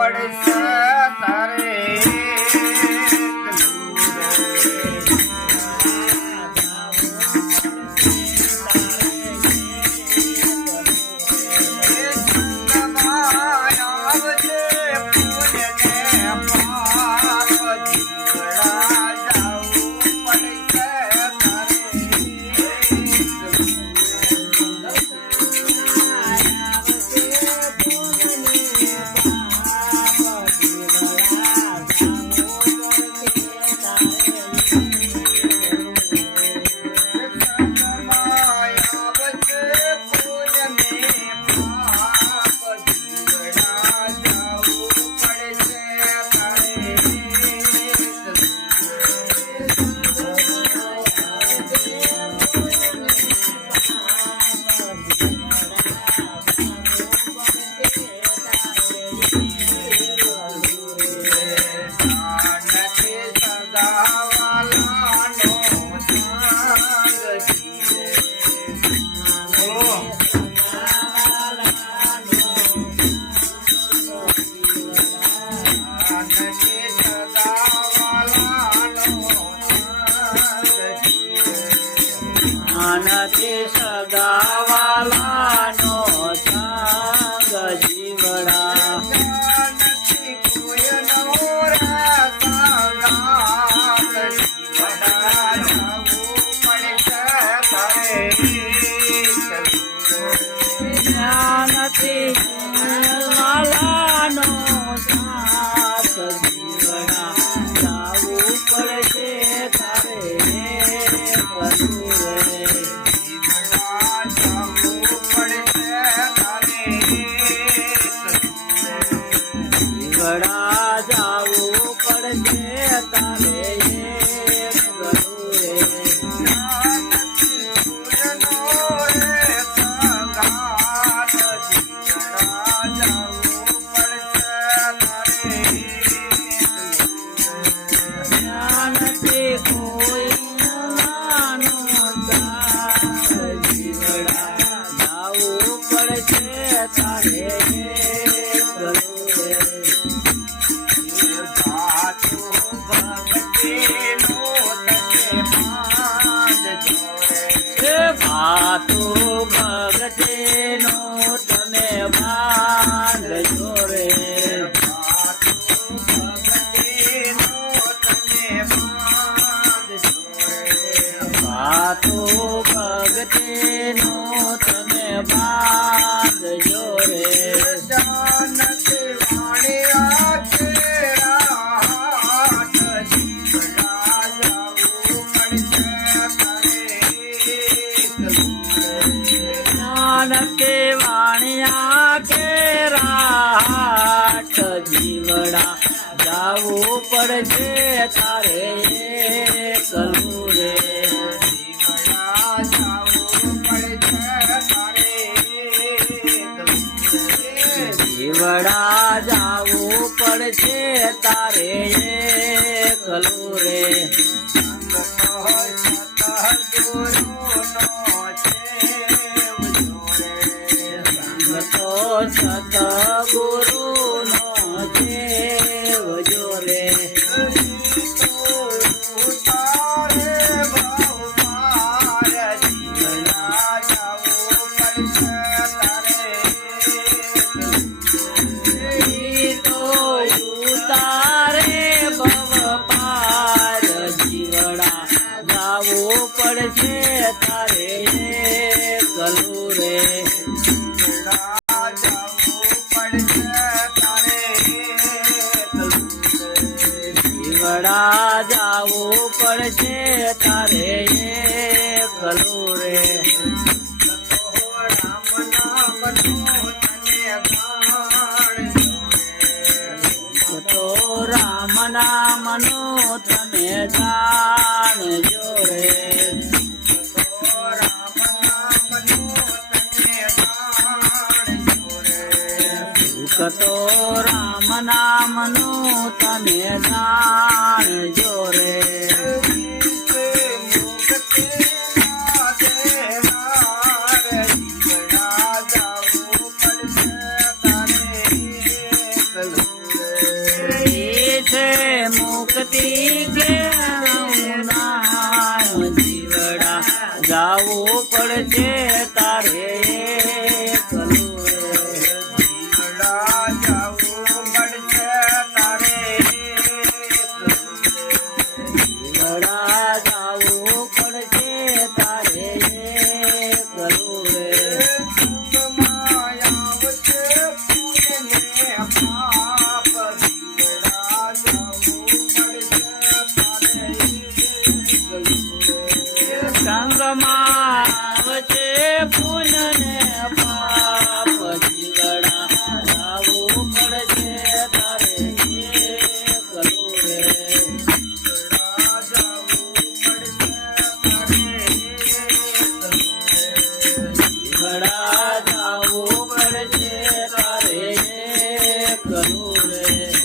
પડશે તારે નથી સગાવાલાનો સંગ જીવડા નથી કોઈનો નથી વાલાનો સાથ જીવડા જાવું પડશે તારે જીવડા જાવું પડશે તારે ભાતો ભગતેનો તમે બાંધજો રે ભાતો ભગતેનો તમે બાંધજો રે કે વાણિયા કે રાટ જીવડા જાવું પડશે તારે કલું રે જીવડા જાવું પડશે તારે જીવડા જાવું પડશે તારે કલું રે સતગુરુનો દેવ જોરે ઉતારે ભવ પાર જીવડા જાવું પડશે તારે કલું રે જીવડા જાવું પડશે તારે કલું રે તો રામ નામનો તમે જાણજો રે તો રામ નામનું તમે જાણજો રે તારે એકલું રે જીવડા જાવું પડશે તારે જીવડા જાવું પડશે તારે એકલું રે સંગમાં આવશે પુણ્યને પાપ જીવડા જાવું પડશે તારે સંગમાં આવશે પુણ્ય ને પાપ જીવડા જાવું પડશે તારે એકલું રે જીવડા જાવું પડશે તારે એકલું રે